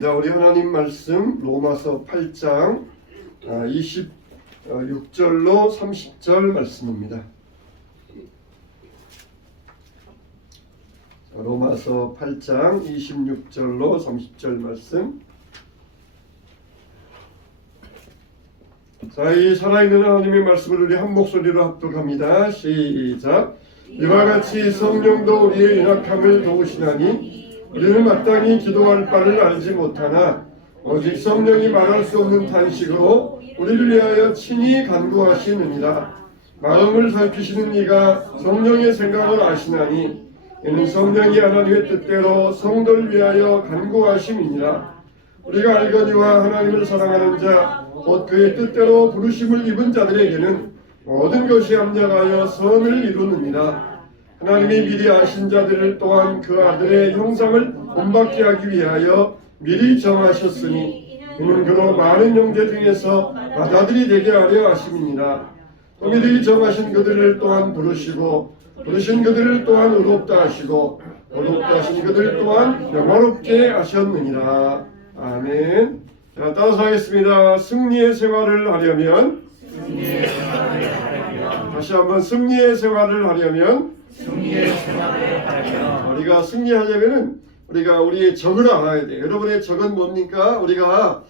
자, 우리 하나님 말씀 로마서 8장 26절로 30절 말씀입니다. 로마서 8장 26절로 30절 말씀. 자, 이 살아있는 하나님의 말씀을 우리 한 목소리로 합독합니다. 시작. 이와 같이 성령도 우리의 연약함을 도우시나니 우리는 마땅히 기도할 바를 알지 못하나 오직 성령이 말할 수 없는 탄식으로 우리를 위하여 친히 간구하시느니라. 마음을 살피시는 이가 성령의 생각을 아시나니 이는 성령이 하나님의 뜻대로 성도를 위하여 간구하심이니라. 우리가 알거니와 하나님을 사랑하는 자 곧 그의 뜻대로 부르심을 입은 자들에게는 모든 것이 합력하여 선을 이루느니라. 하나님이 미리 아신 자들을 또한 그 아들의 형상을 본받게 하기 위하여 미리 정하셨으니 이는 그로 많은 형제 중에서 맏아들이 되게 하려 하심이니라. 또 미리 정하신 그들을 또한 부르시고 부르신 그들을 또한 의롭다 하시고 의롭다 하신 그들 또한 영화롭게 하셨느니라. 아멘. 자, 따라서 하겠습니다. 승리의 생활을 하려면 다시 한번 승리의 생활을 하려면 우리가 승리하려면은 우리가 우리의 적을 알아야 돼요. 여러분의 적은 뭡니까? 우리가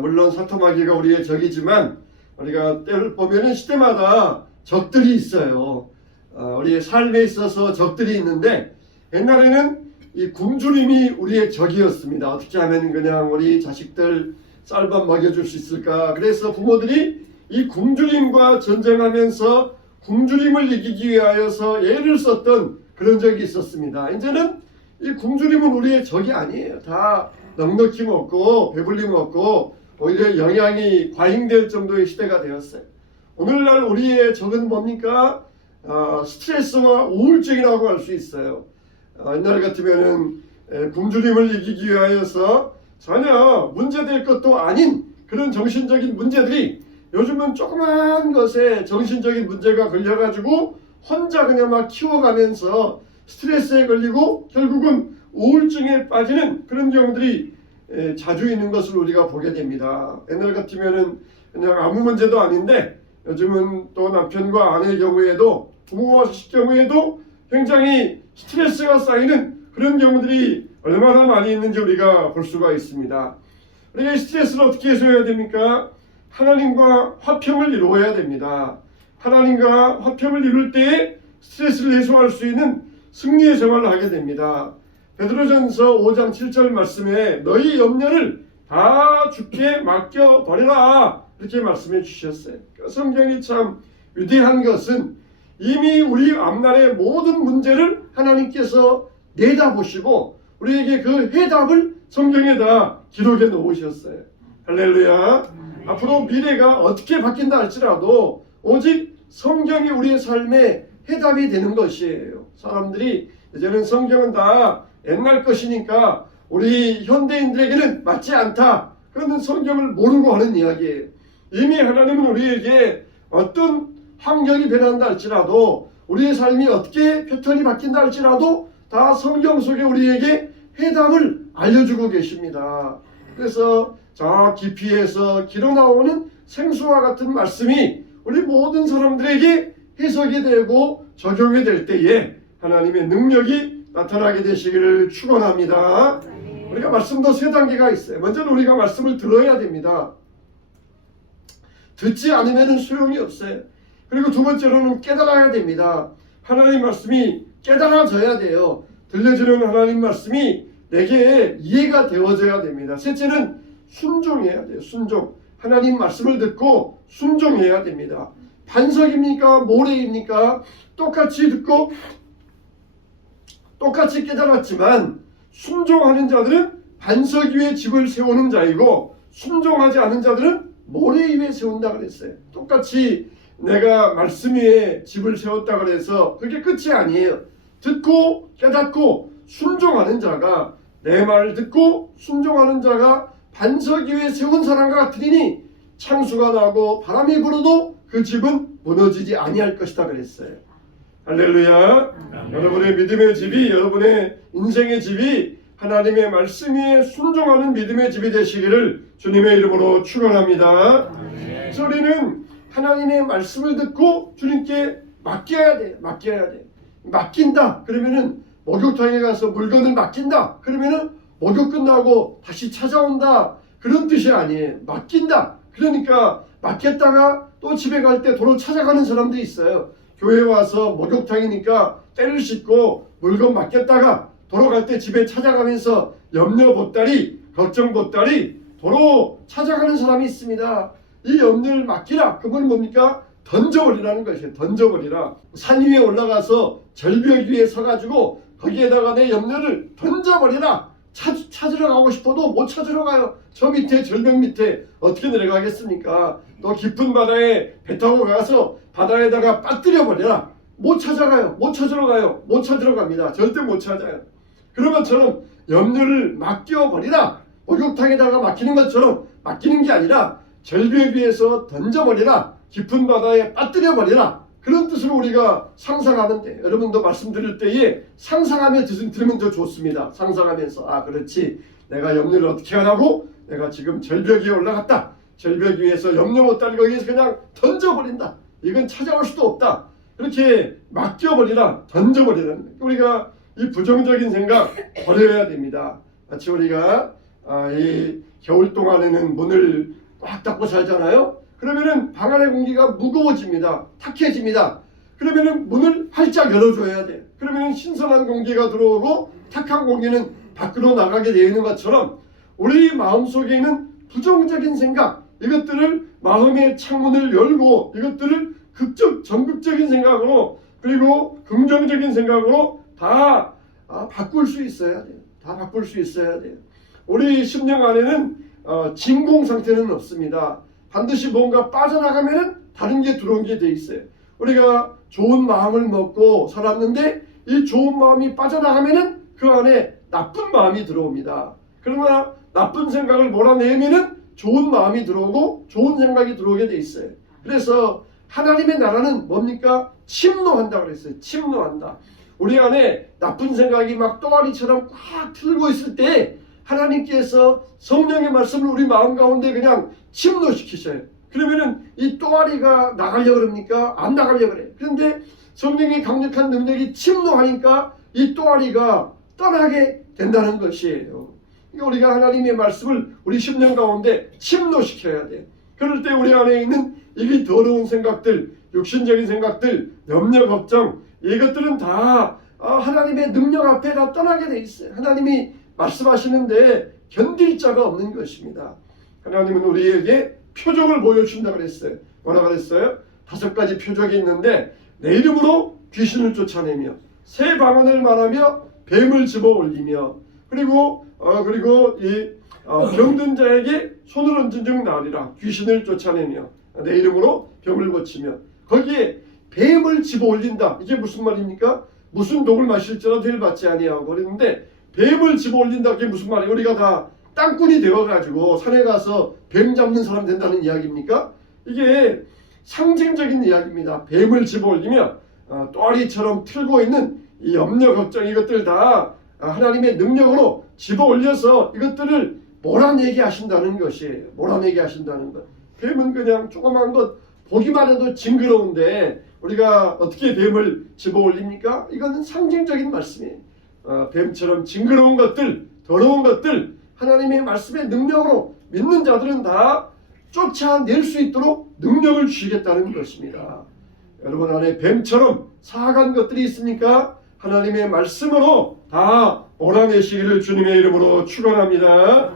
물론 사토마귀가 우리의 적이지만 우리가 때를 보면은 시대마다 적들이 있어요. 우리의 삶에 있어서 적들이 있는데 옛날에는 이 굶주림이 우리의 적이었습니다. 어떻게 하면 그냥 우리 자식들 쌀밥 먹여줄 수 있을까? 그래서 부모들이 이 굶주림과 전쟁하면서 굶주림을 이기기 위하여서 애를 썼던 그런 적이 있었습니다. 이제는 이 굶주림은 우리의 적이 아니에요. 다 넉넉히 먹고 배불리 먹고 오히려 영양이 과잉될 정도의 시대가 되었어요. 오늘날 우리의 적은 뭡니까? 스트레스와 우울증이라고 할 수 있어요. 옛날 같으면은 굶주림을 이기기 위하여서 전혀 문제될 것도 아닌 그런 정신적인 문제들이 요즘은 조그만 것에 정신적인 문제가 걸려가지고 혼자 그냥 막 키워가면서 스트레스에 걸리고 결국은 우울증에 빠지는 그런 경우들이 자주 있는 것을 우리가 보게 됩니다. 옛날 같으면은 그냥 아무 문제도 아닌데 요즘은 또 남편과 아내의 경우에도 부모와 자식 경우에도 굉장히 스트레스가 쌓이는 그런 경우들이 얼마나 많이 있는지 우리가 볼 수가 있습니다. 우리가 이 스트레스를 어떻게 해소해야 됩니까? 하나님과 화평을 이루어야 됩니다. 하나님과 화평을 이룰 때에 스트레스를 해소할 수 있는 승리의 생활을 하게 됩니다. 베드로전서 5장 7절 말씀에 너희 염려를 다 주께 맡겨버려라 이렇게 말씀해 주셨어요. 성경이 참 위대한 것은 이미 우리 앞날의 모든 문제를 하나님께서 내다보시고 우리에게 그 해답을 성경에다 기록해 놓으셨어요. 할렐루야. 앞으로 미래가 어떻게 바뀐다 할지라도 오직 성경이 우리의 삶에 해답이 되는 것이에요. 사람들이 이제는 성경은 다 옛날 것이니까 우리 현대인들에게는 맞지 않다. 그런 성경을 모르고 하는 이야기예요. 이미 하나님은 우리에게 어떤 환경이 변한다 할지라도 우리의 삶이 어떻게 패턴이 바뀐다 할지라도 다 성경 속에 우리에게 해답을 알려주고 계십니다. 그래서 저 깊이에서 길어나오는 생수와 같은 말씀이 우리 모든 사람들에게 해석이 되고 적용이 될 때에 하나님의 능력이 나타나게 되시기를 축원합니다. 우리가 말씀도 세 단계가 있어요. 먼저는 우리가 말씀을 들어야 됩니다. 듣지 않으면 소용이 없어요. 그리고 두 번째로는 깨달아야 됩니다. 하나님 말씀이 깨달아져야 돼요. 들려주는 하나님 말씀이 내게 이해가 되어져야 됩니다. 셋째는 순종해야 돼요. 순종. 하나님 말씀을 듣고 순종해야 됩니다. 반석입니까? 모래입니까? 똑같이 듣고 똑같이 깨달았지만 순종하는 자들은 반석 위에 집을 세우는 자이고 순종하지 않은 자들은 모래 위에 세운다 그랬어요. 똑같이 내가 말씀 위에 집을 세웠다 그래서 그게 끝이 아니에요. 듣고 깨닫고 순종하는 자가 내 말을 듣고 순종하는 자가 반석 위에 세운 사람과 같으니 창수가 나고 바람이 불어도 그 집은 무너지지 아니할 것이다 그랬어요. 할렐루야. 여러분의 믿음의 집이 여러분의 인생의 집이 하나님의 말씀에 순종하는 믿음의 집이 되시기를 주님의 이름으로 축원합니다. 그래서 우리는 하나님의 말씀을 듣고 주님께 맡겨야 돼. 맡겨야 돼. 맡긴다 그러면은 목욕탕에 가서 물건을 맡긴다 그러면은 목욕 끝나고 다시 찾아온다 그런 뜻이 아니에요. 맡긴다 그러니까 맡겼다가 또 집에 갈 때 도로 찾아가는 사람도 있어요. 교회 와서 목욕탕이니까 때를 씻고 물건 맡겼다가 도로 갈 때 집에 찾아가면서 염려 보따리 걱정 보따리 도로 찾아가는 사람이 있습니다. 이 염려를 맡기라 그건 뭡니까? 던져버리라는 것이에요. 던져버리라. 산 위에 올라가서 절벽 위에 서가지고 거기에다가 내 염려를 던져버리라. 찾으러 가고 싶어도 못 찾으러 가요. 저 밑에 절벽 밑에 어떻게 내려가겠습니까? 또 깊은 바다에 배 타고 가서 바다에다가 빠뜨려 버려라. 못 찾아가요. 못 찾으러 가요. 못 찾으러 갑니다. 절대 못 찾아요. 그런 것처럼 염려를 맡겨버리라. 목욕탕에다가 맡기는 것처럼 맡기는 게 아니라 절벽 위에서 던져버리라. 깊은 바다에 빠뜨려 버리라. 그런 뜻으로 우리가 상상하면 돼. 여러분도 말씀드릴 때에 상상하며 들으면 더 좋습니다. 상상하면서 아 그렇지 내가 염려를 어떻게 하라고? 내가 지금 절벽 위에 올라갔다. 절벽 위에서 염려 못하는 거기에서 그냥 던져버린다. 이건 찾아올 수도 없다. 그렇게 맡겨버리라. 던져버리라는 우리가 이 부정적인 생각 버려야 됩니다. 마치 우리가 이 겨울 동안에는 문을 꽉 닫고 살잖아요. 그러면은 방 안의 공기가 무거워집니다. 탁해집니다. 그러면은 문을 활짝 열어줘야 돼. 그러면은 신선한 공기가 들어오고 탁한 공기는 밖으로 나가게 되어 있는 것처럼 우리 마음속에 있는 부정적인 생각 이것들을 마음의 창문을 열고 이것들을 전극적인 생각으로 그리고 긍정적인 생각으로 다 바꿀 수 있어야 돼요. 다 바꿀 수 있어야 돼요. 우리 심령 안에는 진공 상태는 없습니다. 반드시 뭔가 빠져나가면은 다른 게 들어온 게 돼 있어요. 우리가 좋은 마음을 먹고 살았는데 이 좋은 마음이 빠져나가면은 그 안에 나쁜 마음이 들어옵니다. 그러나 나쁜 생각을 몰아내면은 좋은 마음이 들어오고 좋은 생각이 들어오게 돼 있어요. 그래서 하나님의 나라는 뭡니까? 침노한다 그랬어요. 침노한다. 우리 안에 나쁜 생각이 막 또아리처럼 꽉 틀고 있을 때 하나님께서 성령의 말씀을 우리 마음 가운데 그냥 침노시키셔요. 그러면은 이 또아리가 나가려고 그럽니까? 안 나가려고 그래요. 그런데 성령의 강력한 능력이 침노하니까 이 또아리가 떠나게 된다는 것이에요. 그러니까 우리가 하나님의 말씀을 우리 심령 가운데 침노시켜야 돼. 그럴 때 우리 안에 있는 이게 더러운 생각들, 육신적인 생각들, 염려, 걱정 이것들은 다 하나님의 능력 앞에 다 떠나게 돼 있어요. 하나님이 말씀하시는데 견딜 자가 없는 것입니다. 하나님은 우리에게 표적을 보여준다 그랬어요. 뭐라 그랬어요? 5가지 표적이 있는데 내 이름으로 귀신을 쫓아내며 새 방언을 말하며 뱀을 집어 올리며 그리고 이 병든 자에게 손을 얹은 즉 나으리라. 귀신을 쫓아내며 내 이름으로 병을 고치며 거기에 뱀을 집어 올린다. 이게 무슨 말입니까? 무슨 독을 마실지라도 해를 받지 아니하고 그랬는데 뱀을 집어 올린다. 그게 무슨 말이에요? 우리가 다 땅꾼이 되어가지고 산에 가서 뱀 잡는 사람 된다는 이야기입니까? 이게 상징적인 이야기입니다. 뱀을 집어 올리며 또아리처럼 틀고 있는 이 염려 걱정 이것들 다 하나님의 능력으로 집어 올려서 이것들을 몰아내게 하신다는 것이에요. 몰아내게 하신다는 것. 뱀은 그냥 조그만 것 보기만 해도 징그러운데 우리가 어떻게 뱀을 집어 올립니까? 이거는 상징적인 말씀이에요. 뱀처럼 징그러운 것들, 더러운 것들 하나님의 말씀의 능력으로 믿는 자들은 다 쫓아낼 수 있도록 능력을 주시겠다는 것입니다. 여러분 안에 뱀처럼 사악한 것들이 있습니까? 하나님의 말씀으로 다 몰아내시기를 주님의 이름으로 축원합니다.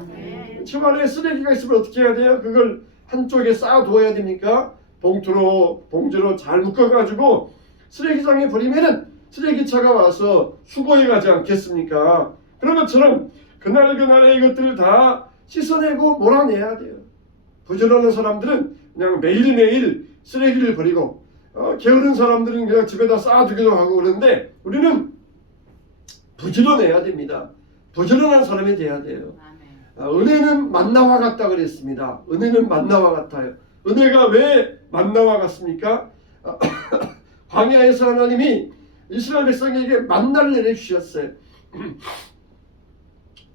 집 안에 쓰레기가 있으면 어떻게 해야 돼요? 그걸 한쪽에 쌓아두어야 됩니까? 봉지로 잘 묶어가지고 쓰레기장에 버리면은 쓰레기차가 와서 수거해 가지 않겠습니까? 그런 것처럼 그날그날의 이것들을 다 씻어내고 몰아내야 돼요. 부지런한 사람들은 그냥 매일매일 쓰레기를 버리고 게으른 사람들은 그냥 집에다 쌓아두기도 하고 그러는데 우리는 부지런해야 됩니다. 부지런한 사람이 돼야 돼요. 은혜는 만나와 같다 그랬습니다. 은혜는 만나와 같아요. 은혜가 왜 만나와 같습니까? 광야에서 하나님이 이스라엘 백성에게 만나를 내려주셨어요.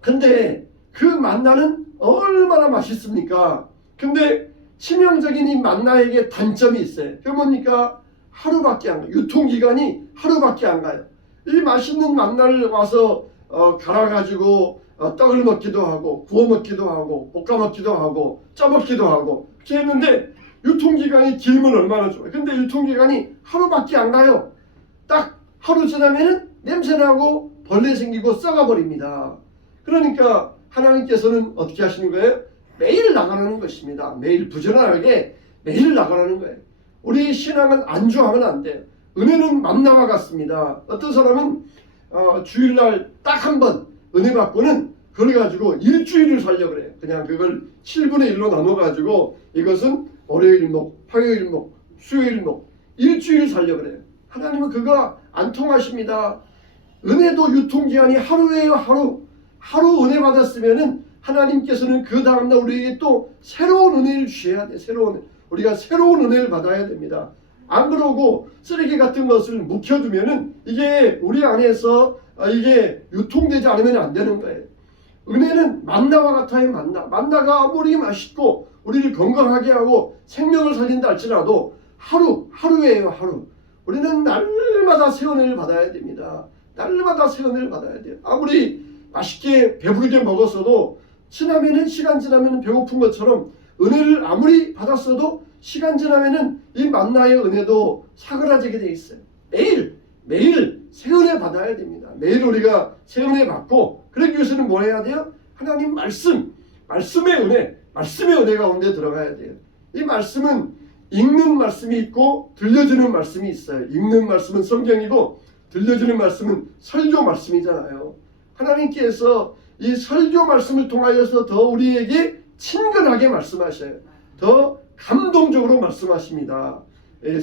근데 그 만나는 얼마나 맛있습니까? 근데 치명적인 이 만나에게 단점이 있어요. 그게 뭡니까? 하루밖에 안 가요. 유통기간이 하루밖에 안 가요. 이 맛있는 만나를 와서 갈아가지고 떡을 먹기도 하고 구워 먹기도 하고 볶아 먹기도 하고 쪄 먹기도 하고 그렇게 했는데 유통기간이 길면 얼마나 좋아요. 근데 유통기간이 하루밖에 안 가요. 딱 하루 지나면은 냄새나고 벌레 생기고 썩어버립니다. 그러니까 하나님께서는 어떻게 하시는 거예요? 매일 나가라는 것입니다. 매일 부지런하게 매일 나가라는 거예요. 우리 신앙은 안주하면 안 돼요. 은혜는 만나와 같습니다. 어떤 사람은 주일날 딱 한 번 은혜 받고는 그걸 가지고 일주일을 살려고 그래요. 그냥 그걸 7분의 1로 나눠가지고 이것은 월요일목, 화요일목, 수요일목 일주일 살려고 그래요. 하나님은 그거 안 통하십니다. 은혜도 유통기한이 하루예요. 하루 은혜 받았으면은 하나님께서는 그 다음날 우리에게 또 새로운 은혜를 주셔야 돼. 우리가 새로운 은혜를 받아야 됩니다. 안 그러고 쓰레기 같은 것을 묵혀두면은 이게 우리 안에서 이게 유통되지 않으면 안 되는 거예요. 은혜는 만나와 같아요. 만나가 아무리 맛있고 우리를 건강하게 하고 생명을 살린다 할지라도 하루예요. 우리는 날마다 새 은혜를 받아야 됩니다. 날마다 새 은혜를 받아야 돼요. 아무리 맛있게 배부르게 먹었어도 시간 지나면 배고픈 것처럼 은혜를 아무리 받았어도 시간 지나면은 이 만나의 은혜도 사그라지게 돼 있어요. 매일 새 은혜 받아야 됩니다. 매일 우리가 새 은혜 받고 그러기 위해서는 뭐 해야 돼요? 하나님 말씀의 은혜 가운데 들어가야 돼요. 이 말씀은 읽는 말씀이 있고 들려주는 말씀이 있어요. 읽는 말씀은 성경이고 들려주는 말씀은 설교 말씀이잖아요. 하나님께서 이 설교 말씀을 통하여서 더 우리에게 친근하게 말씀하셔요. 더 감동적으로 말씀하십니다.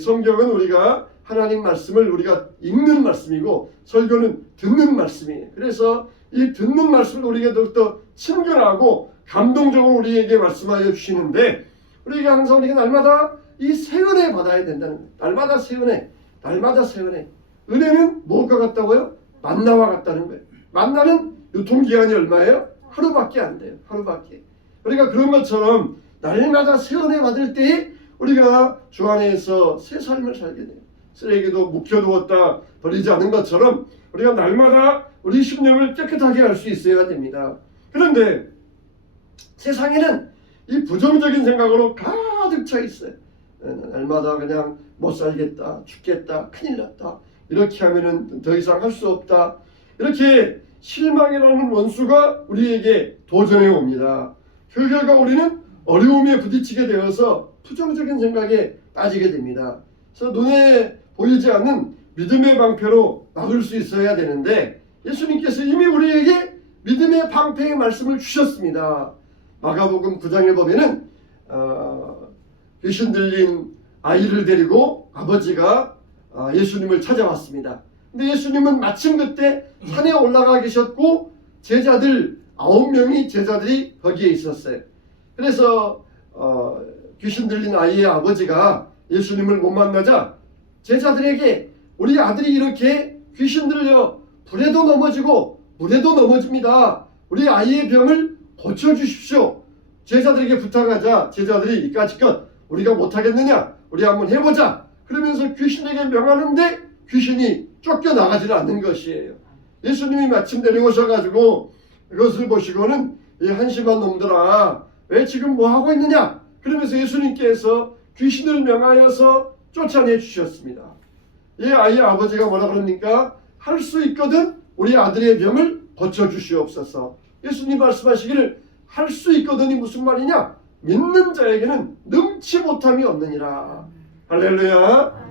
성경은 우리가 하나님 말씀을 우리가 읽는 말씀이고 설교는 듣는 말씀이에요. 그래서 이 듣는 말씀을 우리에게 더욱더 친근하고 감동적으로 우리에게 말씀하여 주시는데 우리가 항상 우리가 날마다 이 새 은혜 받아야 된다는 거예요. 날마다 새 은혜. 은혜는 무엇과 같다고요? 만나와 같다는 거예요. 만나는 유통기한이 얼마예요? 하루밖에 안 돼요. 그러니까 그런 것처럼 날마다 새 은혜 받을 때 우리가 주 안에서 새 삶을 살게 돼요. 쓰레기도 묵혀두었다 버리지 않은 것처럼 우리가 날마다 우리 심령을 깨끗하게 할 수 있어야 됩니다. 그런데 세상에는 이 부정적인 생각으로 가득 차 있어요. 날마다 그냥 못 살겠다, 죽겠다, 큰일 났다, 이렇게 하면은 더 이상 할 수 없다, 이렇게 실망이라는 원수가 우리에게 도전해 옵니다. 그 결과 우리는 어려움에 부딪히게 되어서 부정적인 생각에 빠지게 됩니다. 그래서 눈에 보이지 않는 믿음의 방패로 막을 수 있어야 되는데 예수님께서 이미 우리에게 믿음의 방패의 말씀을 주셨습니다. 마가복음 9장에 보면은 귀신 들린 아이를 데리고 아버지가 예수님을 찾아왔습니다. 근데 예수님은 마침 그때 산에 올라가 계셨고 제자들 9명이 제자들이 거기에 있었어요. 그래서 귀신 들린 아이의 아버지가 예수님을 못 만나자 제자들에게 우리 아들이 이렇게 귀신 들려 불에도 넘어지고 물에도 넘어집니다. 우리 아이의 병을 고쳐주십시오. 제자들에게 부탁하자 제자들이 이까짓것 우리가 못하겠느냐, 우리 한번 해보자 그러면서 귀신에게 명하는데 귀신이 쫓겨나가지는 않는 것이에요. 예수님이 마침 데려오셔가지고 이것을 보시고는 이 한심한 놈들아 왜 지금 뭐 하고 있느냐 그러면서 예수님께서 귀신을 명하여서 쫓아내 주셨습니다. 이 아이의 아버지가 뭐라 그럽니까? 할 수 있거든 우리 아들의 병을 고쳐주시옵소서. 예수님 말씀하시기를 할 수 있거든이 무슨 말이냐? 믿는 자에게는 능치 못함이 없느니라. 할렐루야.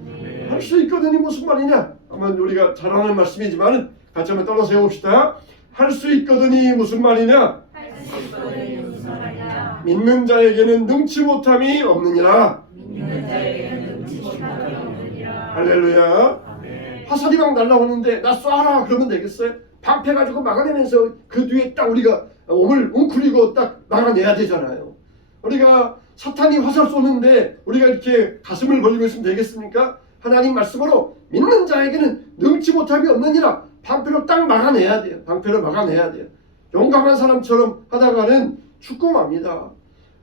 할 수 있거든이 무슨 말이냐? 아마 우리가 잘 아는 말씀이지만 같이 한번 따라 세워봅시다. 할 수 있거든이 무슨 말이냐? 믿는 자에게는 능치 못함이 없느니라. 할렐루야. 화살이 막 날라오는데 나 쏴라 그러면 되겠어요? 방패 가지고 막아내면서 그 뒤에 딱 우리가 몸을 웅크리고 딱 막아내야 되잖아요. 우리가 사탄이 화살 쏘는데 우리가 이렇게 가슴을 벌리고 있으면 되겠습니까? 하나님 말씀으로 믿는 자에게는 능치 못함이 없느니라. 방패로 딱 막아내야 돼요. 방패로 막아내야 돼요. 용감한 사람처럼 하다가는 죽고 맙니다.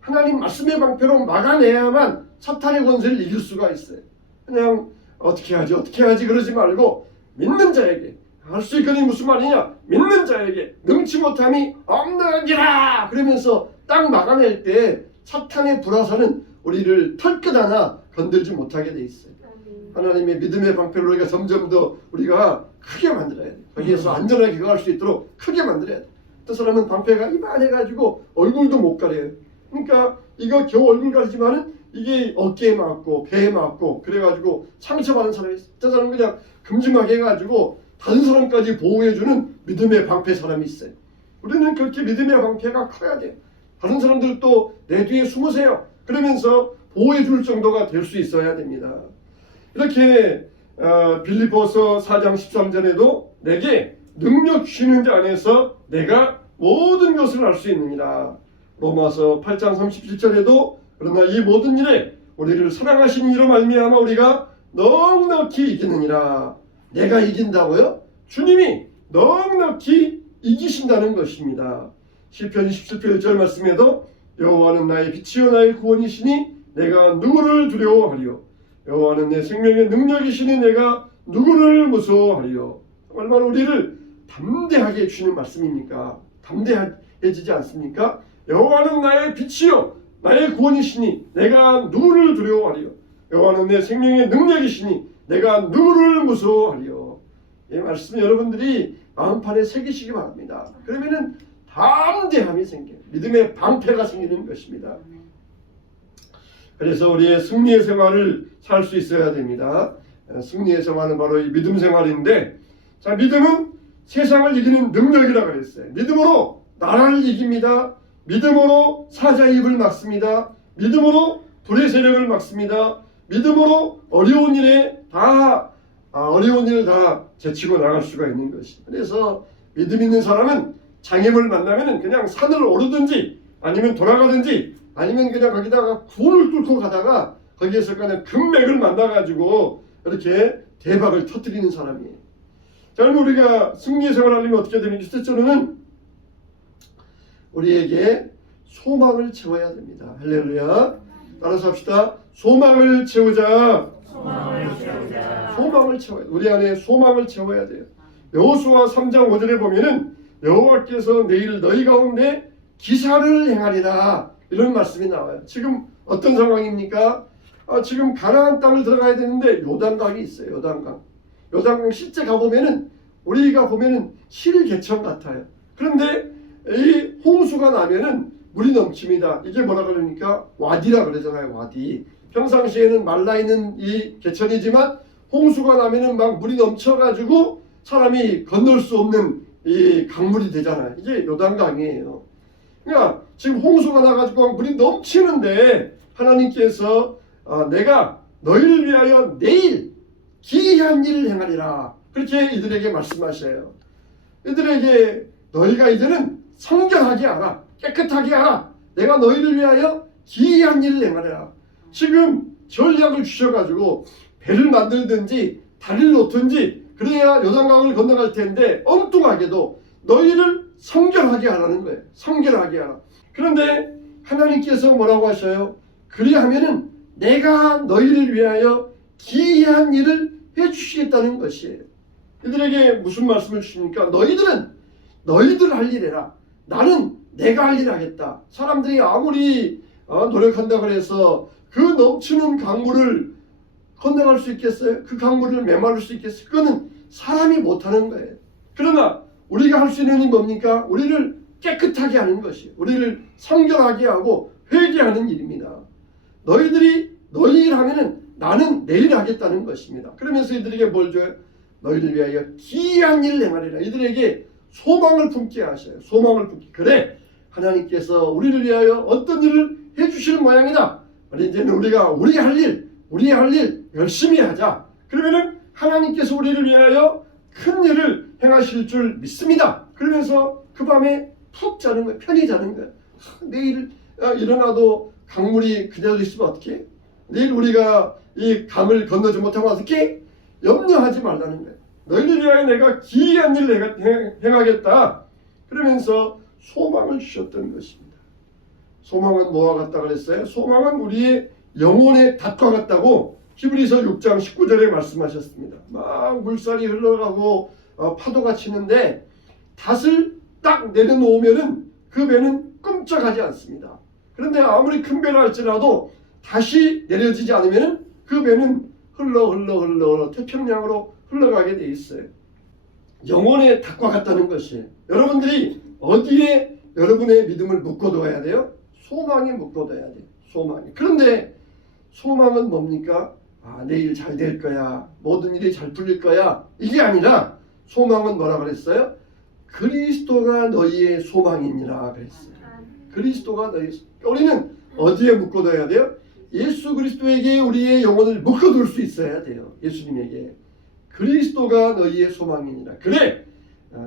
하나님 말씀의 방패로 막아내야만 사탄의 권세를 이길 수가 있어요. 그냥 어떻게 하지 그러지 말고 믿는 자에게, 할 수 있거니 무슨 말이냐, 믿는 자에게 능치 못함이 없느니라 그러면서 딱 막아낼 때 사탄의 불화살은 우리를 털끝 하나 건들지 못하게 돼 있어요. 하나님의 믿음의 방패를 우리가 점점 더 우리가 크게 만들어야 돼. 거기에서 안전하게 거할 수 있도록 크게 만들어야 돼. 어떤 사람은 방패가 이만해가지고 얼굴도 못 가려요. 그러니까 이거 겨우 얼굴 가리지만은 이게 어깨에 맞고 배에 맞고 그래가지고 상처받은 사람이 있어요. 저 사람은 그냥 큼지막하게 해가지고 다른 사람까지 보호해주는 믿음의 방패 사람이 있어요. 우리는 그렇게 믿음의 방패가 커야 돼요. 다른 사람들도 내 뒤에 숨으세요. 그러면서 보호해줄 정도가 될 수 있어야 됩니다. 이렇게 빌립보서 4장 13절에도 내게 능력 주시는 자 안에서 내가 모든 것을 알 수 있느니라. 로마서 8장 37절에도 그러나 이 모든 일에 우리를 사랑하시는 이로 말미암아 우리가 넉넉히 이기느니라. 내가 이긴다고요? 주님이 넉넉히 이기신다는 것입니다. 시편 27편 1절 말씀에도 여호와는 나의 빛이요 나의 구원이시니 내가 누구를 두려워하리요. 여호와는 내 생명의 능력이시니 내가 누구를 무서워하리요. 얼마나 우리를 담대하게 해주시는 말씀입니까? 담대해지지 않습니까? 여호와는 나의 빛이요 나의 구원이시니 내가 누구를 두려워하리요. 여호와는 내 생명의 능력이시니 내가 누구를 무서워하리요. 이 말씀 여러분들이 마음판에 새기시기 바랍니다. 그러면은 담대함이 생겨요. 믿음의 방패가 생기는 것입니다. 그래서 우리의 승리의 생활을 살 수 있어야 됩니다. 승리의 생활은 바로 이 믿음 생활인데, 자, 믿음은 세상을 이기는 능력이라고 그랬어요. 믿음으로 나라를 이깁니다. 믿음으로 사자의 입을 막습니다. 믿음으로 불의 세력을 막습니다. 믿음으로 어려운 일을 다 제치고 나갈 수가 있는 것입니다. 그래서 믿음 있는 사람은 장애물을 만나면 그냥 산을 오르든지 아니면 돌아가든지 아니면 그냥 거기다가 굴을 뚫고 가다가 거기에서 그냥 금맥을 만나가지고 이렇게 대박을 터뜨리는 사람이에요. 자, 그럼 우리가 승리의 생활을 하려면 어떻게 되는지 첫째로는 우리에게 소망을 채워야 됩니다. 할렐루야. 따라서 합시다. 소망을 채우자. 소망을 채워야 돼. 우리 안에 소망을 채워야 돼요. 여호수아 3장 5절에 보면은 여호와께서 내일 너희 가운데 기사를 행하리라 이런 말씀이 나와요. 지금 어떤 상황입니까? 지금 가나안 땅을 들어가야 되는데 요단강이 있어요. 요단강 실제 가보면은 우리가 보면은 실개천 같아요. 그런데 이 홍수가 나면은 물이 넘칩니다. 이게 뭐라 그러니까 와디라 그러잖아요. 와디. 평상시에는 말라있는 이 개천이지만 홍수가 나면은 막 물이 넘쳐가지고 사람이 건널 수 없는 이 강물이 되잖아요. 이게 요단강이에요. 그러니까 지금 홍수가 나가지고 물이 넘치는데 하나님께서 내가 너희를 위하여 내일 기이한 일을 행하리라 그렇게 이들에게 말씀하셔요. 이들에게 너희가 이제는 성결하게 하라, 깨끗하게 하라. 내가 너희를 위하여 기이한 일을 행하리라. 지금 전략을 주셔가지고 배를 만들든지 다리를 놓든지 그래야 요단강을 건너갈 텐데 엉뚱하게도 너희를 성결하게 하라는 거예요. 성결하게 하라. 그런데 하나님께서 뭐라고 하셔요? 그리하면은 내가 너희를 위하여 기이한 일을 해주시겠다는 것이에요. 이들에게 무슨 말씀을 주십니까? 너희들 할 일 해라. 나는 내가 할 일 하겠다. 사람들이 아무리 노력한다고 해서 그 넘치는 강물을 건너갈 수 있겠어요? 그 강물을 메마를 수 있겠어요? 그거는 사람이 못하는 거예요. 그러나 우리가 할 수 있는 일이 뭡니까? 우리를 깨끗하게 하는 것이에요. 우리를 성결하게 하고 회개하는 일입니다. 너희들이 너희 일 하면은 나는 내 일 하겠다는 것입니다. 그러면서 이들에게 뭘 줘요? 너희를 위하여 기이한 일을 행하리라. 이들에게 소망을 품게 하셔요. 소망을 품게. 그래, 하나님께서 우리를 위하여 어떤 일을 해주시는 모양이다. 이제는 우리가 우리 할 일 열심히 하자. 그러면은 하나님께서 우리를 위하여 큰 일을 행하실 줄 믿습니다. 그러면서 그 밤에 푹 자는 거예요. 편히 자는 거예요. 내일 일어나도 강물이 그대로 있으면 어떡해? 내일 우리가 이 강을 건너지 못하면 어떡해? 염려하지 말라는 거예요. 너희를 위하여 내가 기이한 일을 행하겠다. 그러면서 소망을 주셨던 것입니다. 소망은 뭐와 같다 그랬어요? 소망은 우리의 영혼의 닷과 같다고 히브리서 6장 19절에 말씀하셨습니다. 막 물살이 흘러가고 파도가 치는데 닷을 딱 내려놓으면은 그 배는 끔찍하지 않습니다. 그런데 아무리 큰 배라 할지라도 닷이 내려지지 않으면은 그 배는 흘러 태평양으로 흘러가게 돼 있어요. 영혼의 닷과 같다는 것이에요. 여러분들이 어디에 여러분의 믿음을 묶어둬야 돼요? 소망에 묶어둬야 돼요. 소망에. 그런데 소망은 뭡니까? 내일 잘 될 거야. 모든 일이 잘 풀릴 거야. 이게 아니라 소망은 뭐라 그랬어요? 그리스도가 너희의 소망이니라 그랬어요. 그리스도가 너희. 우리는 어디에 묶어둬야 돼요? 예수 그리스도에게 우리의 영혼을 묶어둘 수 있어야 돼요. 예수님에게. 그리스도가 너희의 소망이니라. 그래,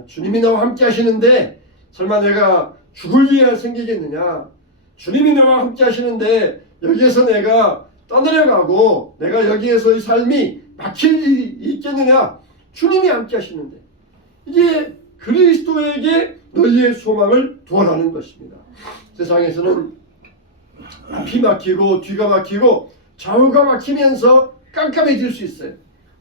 주님이 나와 함께 하시는데 설마 내가 죽을 일이 생기겠느냐? 주님이 나와 함께 하시는데 여기에서 내가 떠내려가고 내가 여기에서의 삶이 막힐 일이 있겠느냐? 주님이 함께 하시는데. 이게 그리스도에게 너희의 소망을 두어라는 것입니다. 세상에서는 앞이 막히고 뒤가 막히고 좌우가 막히면서 깜깜해질 수 있어요.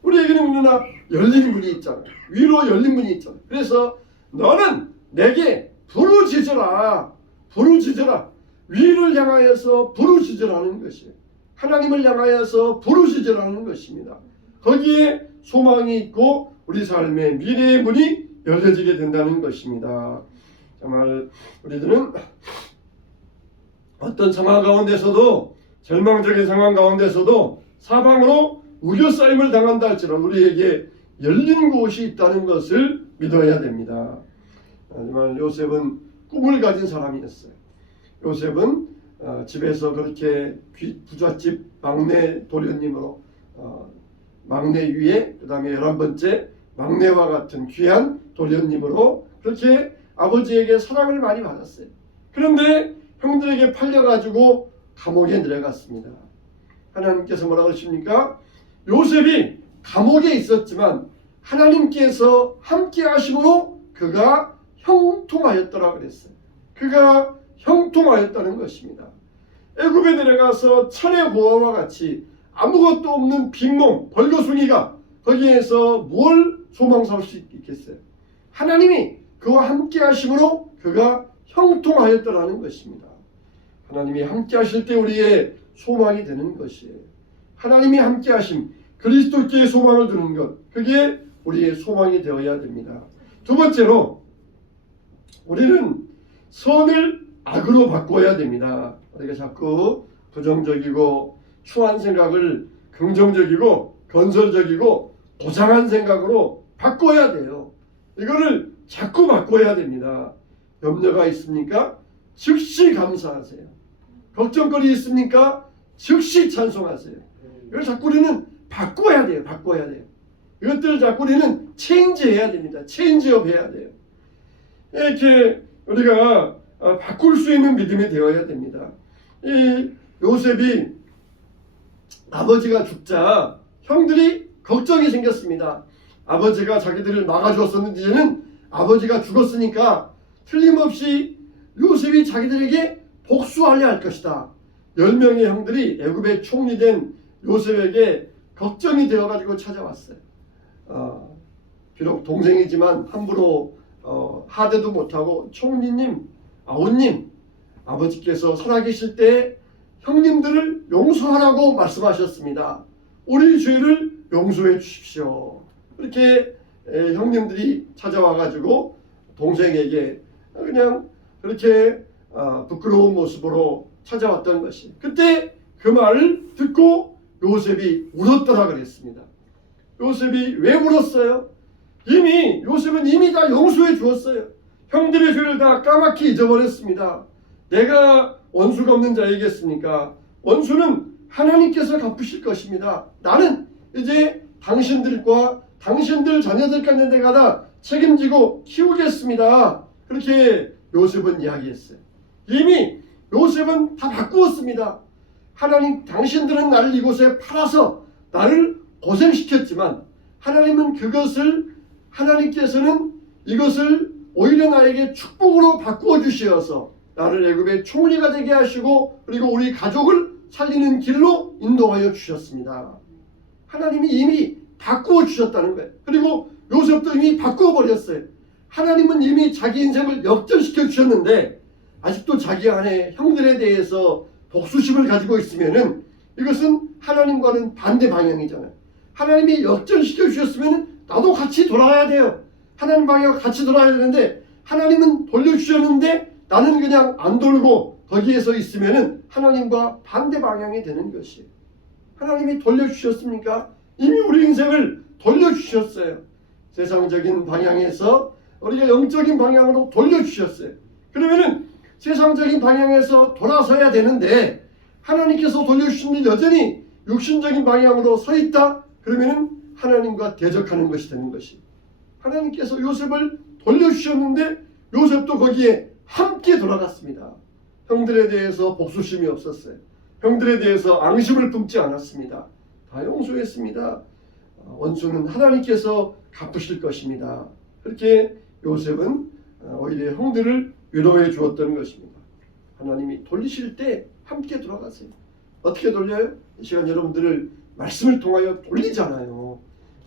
우리에게는 누나 열린 문이 있잖아요. 위로 열린 문이 있잖아요. 그래서 너는 내게 부르짖으라. 부르짖으라. 위를 향하여서 부르짖으라는 것이에요. 하나님을 향하여서 부르짖으라는 것입니다. 거기에 소망이 있고 우리 삶의 미래의 문이 열려지게 된다는 것입니다. 정말 우리들은 어떤 상황 가운데서도 절망적인 상황 가운데서도 사방으로 우겨싸임을 당한다 할지라도 우리에게 열린 곳이 있다는 것을 믿어야 됩니다. 하지만 요셉은 꿈을 가진 사람이었어요. 요셉은 집에서 그렇게 부잣집 막내 도련님으로 막내 위에 그 다음에 11번째 막내와 같은 귀한 도련님으로 그렇게 아버지에게 사랑을 많이 받았어요. 그런데 형들에게 팔려가지고 감옥에 들어갔습니다. 하나님께서 뭐라고 하십니까? 요셉이 감옥에 있었지만 하나님께서 함께 하심으로 그가 형통하였더라 그랬어요. 그가 형통하였다는 것입니다. 애굽에 내려가서 천의 보화와 같이 아무것도 없는 빈몸 벌거숭이가 거기에서 뭘 소망 삼을 수 있겠어요? 하나님이 그와 함께 하심으로 그가 형통하였더라는 것입니다. 하나님이 함께 하실 때 우리의 소망이 되는 것이에요. 하나님이 함께 하심, 그리스도께 소망을 두는 것, 그게 우리의 소망이 되어야 됩니다. 두 번째로 우리는 선을 악으로 바꿔야 됩니다. 우리가 자꾸 부정적이고 추한 생각을 긍정적이고 건설적이고 고상한 생각으로 바꿔야 돼요. 이거를 자꾸 바꿔야 됩니다. 염려가 있습니까? 즉시 감사하세요. 걱정거리 있습니까? 즉시 찬송하세요. 이걸 자꾸 우리는 바꿔야 돼요. 바꿔야 돼요. 이것들을 자꾸 우리는 체인지해야 됩니다. 체인지업 해야 돼요. 이렇게 우리가 바꿀 수 있는 믿음이 되어야 됩니다. 이 요셉이 아버지가 죽자 형들이 걱정이 생겼습니다. 아버지가 자기들을 막아주었었는데 이제는 아버지가 죽었으니까 틀림없이 요셉이 자기들에게 복수하려 할 것이다. 10명의 형들이 애굽의 총리된 요셉에게 걱정이 되어가지고 찾아왔어요. 비록 동생이지만 함부로 하대도 못하고 총리님, 아우님, 아버지께서 살아계실 때 형님들을 용서하라고 말씀하셨습니다. 우리 죄를 용서해 주십시오. 이렇게 형님들이 찾아와가지고 동생에게 그냥 그렇게 부끄러운 모습으로 찾아왔던 것이. 그때 그 말을 듣고 요셉이 울었더라 그랬습니다. 요셉이 왜 울었어요? 요셉은 이미 다 용서해 주었어요. 형들의 죄를 다 까맣게 잊어버렸습니다. 내가 원수가 없는 자이겠습니까? 원수는 하나님께서 갚으실 것입니다. 나는 이제 당신들과 당신들 자녀들까지 내가 다 책임지고 키우겠습니다. 그렇게 요셉은 이야기했어요. 이미 요셉은 다 바꾸었습니다. 하나님, 당신들은 나를 이곳에 팔아서 나를 고생시켰지만 하나님께서는 이것을 오히려 나에게 축복으로 바꾸어 주시어서 나를 애굽의 총리가 되게 하시고 그리고 우리 가족을 살리는 길로 인도하여 주셨습니다. 하나님이 이미 바꾸어 주셨다는 거예요. 그리고 요셉도 이미 바꾸어 버렸어요. 하나님은 이미 자기 인생을 역전시켜 주셨는데 아직도 자기 안에 형들에 대해서 복수심을 가지고 있으면은 이것은 하나님과는 반대 방향이잖아요. 하나님이 역전시켜 주셨으면 나도 같이 돌아가야 돼요. 하나님 방향과 같이 돌아야 되는데 하나님은 돌려주셨는데 나는 그냥 안 돌고 거기에서 있으면은 하나님과 반대 방향이 되는 것이에요. 하나님이 돌려주셨습니까? 이미 우리 인생을 돌려주셨어요. 세상적인 방향에서 우리가 영적인 방향으로 돌려주셨어요. 그러면은 세상적인 방향에서 돌아서야 되는데 하나님께서 돌려주시는데 여전히 육신적인 방향으로 서 있다? 그러면은 하나님과 대적하는 것이 되는 것이. 하나님께서 요셉을 돌려주셨는데 요셉도 거기에 함께 돌아갔습니다. 형들에 대해서 복수심이 없었어요. 형들에 대해서 앙심을 품지 않았습니다. 다 용서했습니다. 원수는 하나님께서 갚으실 것입니다. 그렇게 요셉은 오히려 형들을 위로해 주었던 것입니다. 하나님이 돌리실 때 함께 돌아가세요. 어떻게 돌려요? 이 시간 여러분들을 말씀을 통하여 돌리잖아요.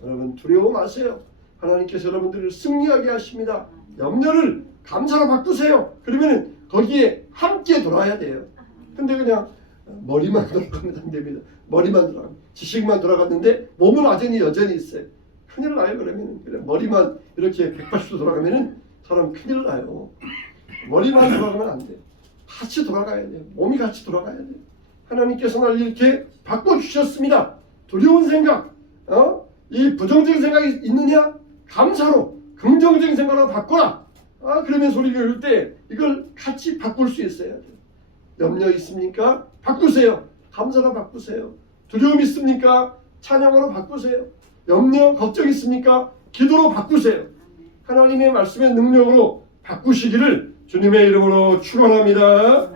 여러분 두려워 마세요. 하나님께서 여러분들을 승리하게 하십니다. 염려를 감사로 바꾸세요. 그러면 거기에 함께 돌아야 돼요. 근데 그냥 머리만 돌아가면 안 됩니다. 머리만 돌아가면 지식만 돌아갔는데 몸은 여전히 있어요. 큰일 나요. 그러면 머리만 이렇게 180도 돌아가면은 사람 큰일 나요. 머리만 돌아가면 안 돼요. 같이 돌아가야 돼요. 몸이 같이 돌아가야 돼요. 하나님께서 날 이렇게 바꿔주셨습니다. 두려운 생각, 이 부정적인 생각이 있느냐? 감사로 긍정적인 생각으로 바꿔라. 그러면 소리가 올 때 이걸 같이 바꿀 수 있어야 돼요. 염려 있습니까? 바꾸세요. 감사로 바꾸세요. 두려움 있습니까? 찬양으로 바꾸세요. 염려, 걱정 있습니까? 기도로 바꾸세요. 하나님의 말씀의 능력으로 바꾸시기를 주님의 이름으로 축원합니다.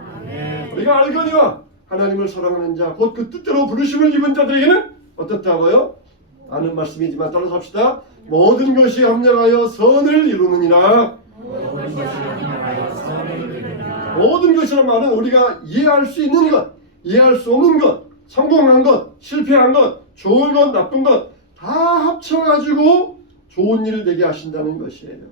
우리가 알거니와 하나님을 사랑하는 자, 곧 그 뜻대로 부르심을 입은 자들에게는 어떻다고요? 아는 말씀이지만 따라서 합시다. 모든 것이 합력하여 선을 이루느니라. 모든 것이란 말은 우리가 이해할 수 있는 것, 이해할 수 없는 것, 성공한 것, 실패한 것, 좋은 것, 나쁜 것 다 합쳐가지고 좋은 일을 되게 하신다는 것이에요.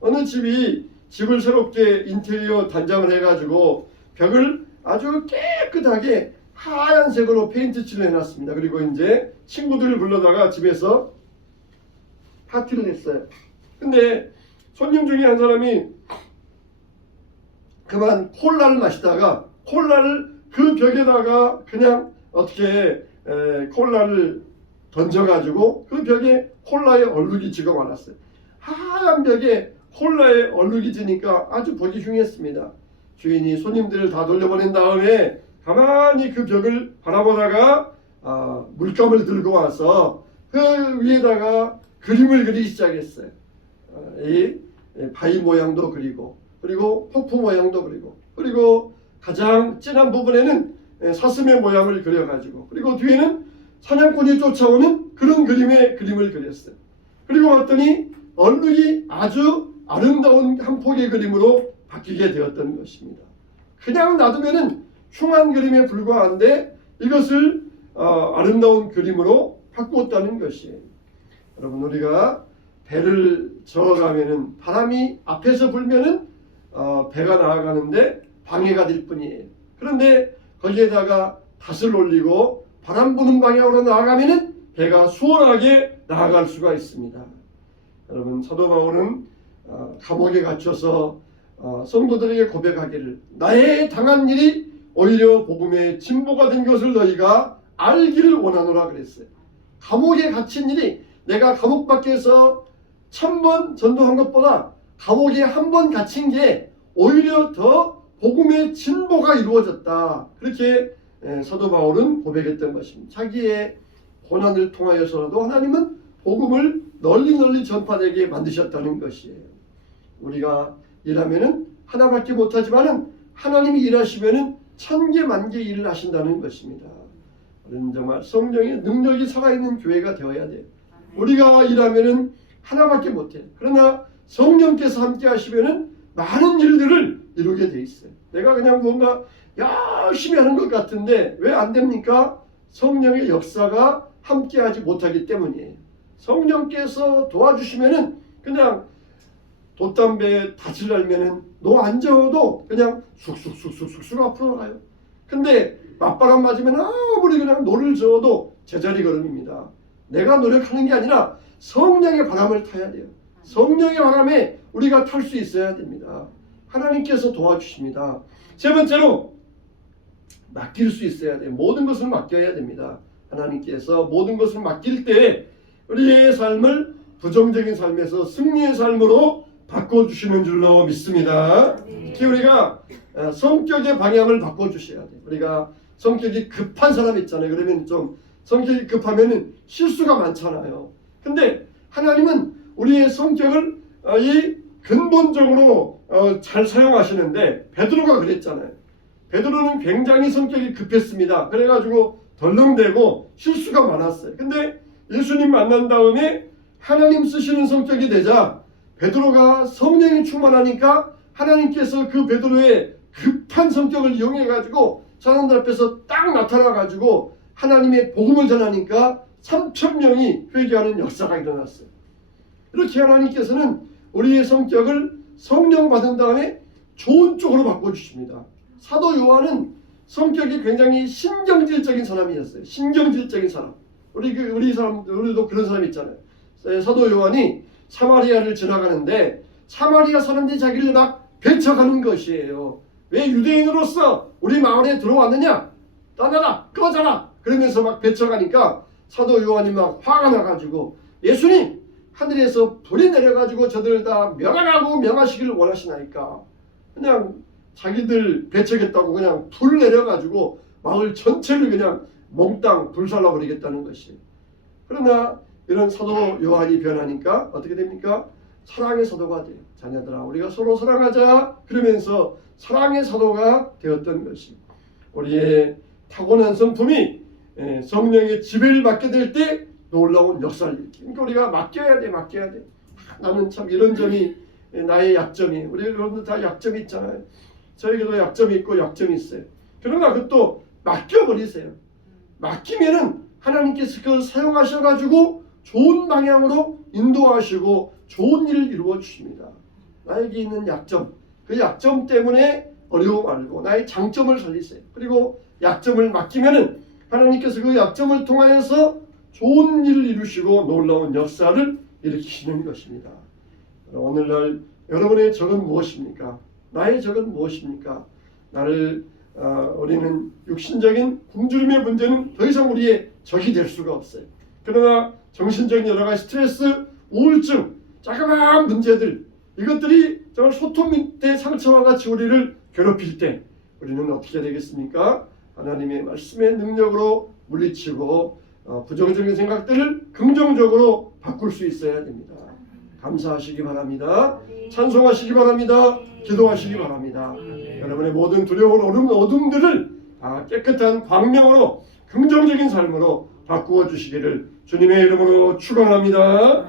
어느 집을 새롭게 인테리어 단장을 해가지고 벽을 아주 깨끗하게 하얀색으로 페인트 칠을 해놨습니다. 그리고 이제 친구들을 불러다가 집에서 파티를 했어요. 근데 손님 중에 한 사람이 그만 콜라를 마시다가 콜라를 그 벽에다가 그냥 어떻게 콜라를 던져가지고 그 벽에 콜라의 얼룩이 지고 말았어요. 하얀 벽에 콜라의 얼룩이 지니까 아주 보기 흉했습니다. 주인이 손님들을 다 돌려보낸 다음에 가만히 그 벽을 바라보다가 물감을 들고 와서 그 위에다가 그림을 그리기 시작했어요. 이 바위 모양도 그리고 폭포 모양도 그리고 가장 진한 부분에는 사슴의 모양을 그려가지고 그리고 뒤에는 사냥꾼이 쫓아오는 그런 그림을 그렸어요. 그리고 봤더니 얼룩이 아주 아름다운 한 폭의 그림으로 바뀌게 되었던 것입니다. 그냥 놔두면은 흉한 그림에 불과한데 이것을 아름다운 그림으로 바꾸었다는 것이에요. 여러분 우리가 배를 저어가면은 바람이 앞에서 불면은 배가 나아가는데 방해가 될 뿐이에요. 그런데 거기에다가 닷을 올리고 바람 부는 방향으로 나아가면은 배가 수월하게 나아갈 수가 있습니다. 여러분 사도 바울은 감옥에 갇혀서 성도들에게 고백하기를 나의 당한 일이 오히려 복음의 진보가 된 것을 너희가 알기를 원하노라 그랬어요. 감옥에 갇힌 일이 내가 감옥 밖에서 1000번 전도한 것보다 감옥에 한 번 갇힌 게 오히려 더 복음의 진보가 이루어졌다. 그렇게 사도 바울은 고백했던 것입니다. 자기의 고난을 통하여서라도 하나님은 복음을 널리 전파되게 만드셨다는 것이에요. 우리가 일하면은 하나밖에 못하지만은 하나님이 일하시면은 1000개, 10,000개 일을 하신다는 것입니다. 우리는 정말 성령의 능력이 살아있는 교회가 되어야 돼요. 우리가 일하면은 하나밖에 못해요. 그러나 성령께서 함께 하시면은 많은 일들을 이루게 돼 있어요. 내가 그냥 뭔가 열심히 하는 것 같은데 왜 안 됩니까? 성령의 역사가 함께하지 못하기 때문이에요. 성령께서 도와주시면은 그냥 돛담배 닻을 날면은 노 안 저어도 그냥 쑥쑥 앞으로 가요. 근데 맞바람 맞으면 아무리 그냥 노를 저어도 제자리 걸음입니다. 내가 노력하는 게 아니라 성령의 바람을 타야 돼요. 성령의 바람에 우리가 탈 수 있어야 됩니다. 하나님께서 도와주십니다. 세 번째로 맡길 수 있어야 돼요. 모든 것을 맡겨야 됩니다. 하나님께서 모든 것을 맡길 때 우리의 삶을 부정적인 삶에서 승리의 삶으로 바꿔주시는 줄로 믿습니다. 특히 우리가 성격의 방향을 바꿔주셔야 돼요. 우리가 성격이 급한 사람 있잖아요. 그러면 좀 성격이 급하면 실수가 많잖아요. 근데 하나님은 우리의 성격을 이 근본적으로 잘 사용하시는데 베드로가 그랬잖아요. 베드로는 굉장히 성격이 급했습니다. 그래가지고 덜렁대고 실수가 많았어요. 근데 예수님 만난 다음에 하나님 쓰시는 성격이 되자 베드로가 성령이 충만하니까 하나님께서 그 베드로의 급한 성격을 이용해가지고 사람들 앞에서 딱 나타나가지고 하나님의 복음을 전하니까 3,000명이 회개하는 역사가 일어났어요. 이렇게 하나님께서는 우리의 성격을 성령 받은 다음에 좋은 쪽으로 바꿔주십니다. 사도 요한은 성격이 굉장히 신경질적인 사람이었어요. 신경질적인 사람. 우리도 그런 사람 있잖아요. 사도 요한이 사마리아를 지나가는데 사마리아 사람들이 자기를 막 배척하는 것이에요. 왜 유대인으로서 우리 마을에 들어왔느냐? 떠나라! 꺼져라! 그러면서 막 배척하니까 사도 요한이 막 화가 나가지고 예수님! 하늘에서 불이 내려가지고 저들을 다 멸하라고 명하시기를 원하시나이까? 그냥 자기들 배척했다고 그냥 불 내려가지고 마을 전체를 그냥 몽땅 불살라 버리겠다는 것이. 그러나 이런 사도 요한이 변하니까 어떻게 됩니까? 사랑의 사도가 돼요. 자녀들아 우리가 서로 사랑하자 그러면서 사랑의 사도가 되었던 것이. 우리의 타고난 성품이 성령의 지배를 받게 될 때 놀라운 역사를 일으킵니다. 그러니까 우리가 맡겨야 돼. 나는 참 이런 점이 나의 약점이. 우리 여러분들 다 약점이 있잖아요. 저에게도 약점이 있고 약점이 있어요. 그러나 그것도 맡겨버리세요. 맡기면은 하나님께서 그걸 사용하셔가지고 좋은 방향으로 인도하시고 좋은 일을 이루어 주십니다. 나에게 있는 약점, 그 약점 때문에 어려움 알고 나의 장점을 살리세요. 그리고 약점을 맡기면은 하나님께서 그 약점을 통하여서 좋은 일을 이루시고 놀라운 역사를 일으키시는 것입니다. 오늘날 여러분의 적은 무엇입니까? 나의 적은 무엇입니까? 우리는 육신적인 굶주림의 문제는 더 이상 우리의 적이 될 수가 없어요. 그러나 정신적인 여러 가지 스트레스, 우울증, 자그마한 문제들 이것들이 정말 소톱 밑에 상처와 같이 우리를 괴롭힐 때 우리는 어떻게 되겠습니까? 하나님의 말씀의 능력으로 물리치고 부정적인 생각들을 긍정적으로 바꿀 수 있어야 됩니다. 감사하시기 바랍니다. 찬송하시기 바랍니다. 기도하시기 바랍니다. 여러분의 모든 두려운 어둠들을 깨끗한 광명으로 긍정적인 삶으로 바꾸어 주시기를 주님의 이름으로 축원합니다.